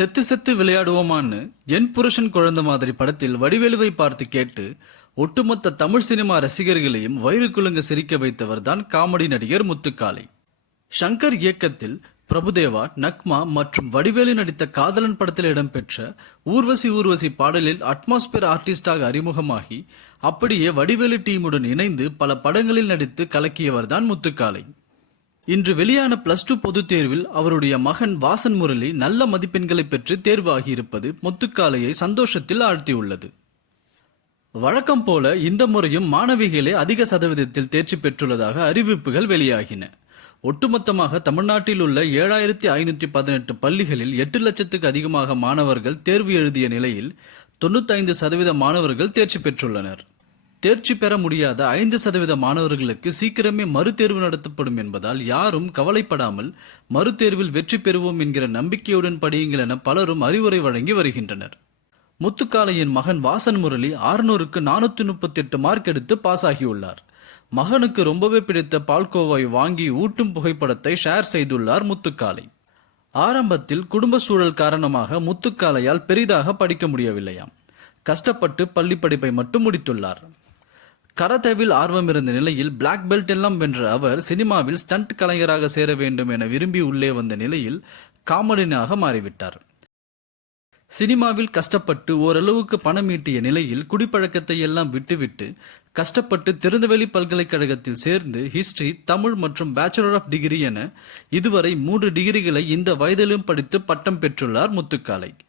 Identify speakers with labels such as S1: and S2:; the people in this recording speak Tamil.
S1: செத்து செத்து விளையாடுவோமான்னு என் புருஷன் குழந்தை மாதிரி படத்தில் வடிவேலுவை பார்த்து கேட்டு ஒட்டுமொத்த தமிழ் சினிமா ரசிகர்களையும் வயிறு குலுங்க சிரிக்க வைத்தவர் தான் காமெடி நடிகர் முத்துக்காளை ஷங்கர் இயக்கத்தில் பிரபுதேவா நக்மா மற்றும் வடிவேலு நடித்த காதலன் படத்தில் இடம்பெற்ற ஊர்வசி ஊர்வசி பாடலில் அட்மாஸ்பியர் ஆர்டிஸ்டாக அறிமுகமாகி அப்படியே வடிவேலு டீமுடன் இணைந்து பல படங்களில் நடித்து கலக்கியவர்தான் முத்துக்காளை இன்று வெளியான பிளஸ் டூ பொதுத் தேர்வில் அவருடைய மகன் வாசன் முரளி நல்ல மதிப்பெண்களை பெற்று தேர்வாகியிருப்பது முத்துக்காளையை சந்தோஷத்தில் ஆழ்த்தியுள்ளது. வழக்கம் போல இந்த முறையும் மாணவிகளே அதிக சதவீதத்தில் தேர்ச்சி பெற்றுள்ளதாக அறிவிப்புகள் வெளியாகின. ஒட்டுமொத்தமாக தமிழ்நாட்டில் உள்ள ஏழாயிரத்தி ஐநூத்தி பதினெட்டு பள்ளிகளில் எட்டு லட்சத்துக்கு அதிகமாக மாணவர்கள் தேர்வு எழுதிய நிலையில் தொண்ணூத்தைந்து சதவீத மாணவர்கள் தேர்ச்சி பெற்றுள்ளனர். தேர்ச்சி பெற முடியாத ஐந்து சதவீத மாணவர்களுக்கு சீக்கிரமே மறுதேர்வு நடத்தப்படும் என்பதால் யாரும் கவலைப்படாமல் மறுதேர்வில் வெற்றி பெறுவோம் என்கிற நம்பிக்கையுடன் படியுங்கள் என பலரும் அறிவுரை வழங்கி வருகின்றனர். முத்துக்காளையின் மகன் வாசன் முரளி ஆறுநூறுக்கு நானூத்தி முப்பத்தி எட்டு மார்க் எடுத்து பாஸ் ஆகியுள்ளார் மகனுக்கு ரொம்பவே பிடித்த பால்கோவாவை வாங்கி ஊட்டும் புகைப்படத்தை ஷேர் செய்துள்ளார் முத்துக்காளை ஆரம்பத்தில் குடும்ப சூழல் காரணமாக முத்துக்காளையால் பெரிதாக படிக்க முடியவில்லையாம். கஷ்டப்பட்டு பள்ளி படிப்பை மட்டும் முடித்துள்ளார். கரத்தேவில் ஆர்வம் இருந்த நிலையில் பிளாக் பெல்ட் எல்லாம் வென்ற அவர் சினிமாவில் ஸ்டண்ட் கலைஞராக சேர வேண்டும் என விரும்பி உள்ளே வந்த நிலையில் காமெடியனாக மாறிவிட்டார். சினிமாவில் கஷ்டப்பட்டு ஓரளவுக்கு பணம் ஈட்டிய நிலையில் குடிப்பழக்கத்தை எல்லாம் விட்டுவிட்டு கஷ்டப்பட்டு திறந்தவெளி பல்கலைக்கழகத்தில் சேர்ந்து ஹிஸ்டரி தமிழ் மற்றும் பேச்சுலர் ஆஃப் டிகிரி என இதுவரை மூன்று டிகிரிகளை இந்த வயதிலும் படித்து பட்டம் பெற்றுள்ளார் முத்துக்காலை.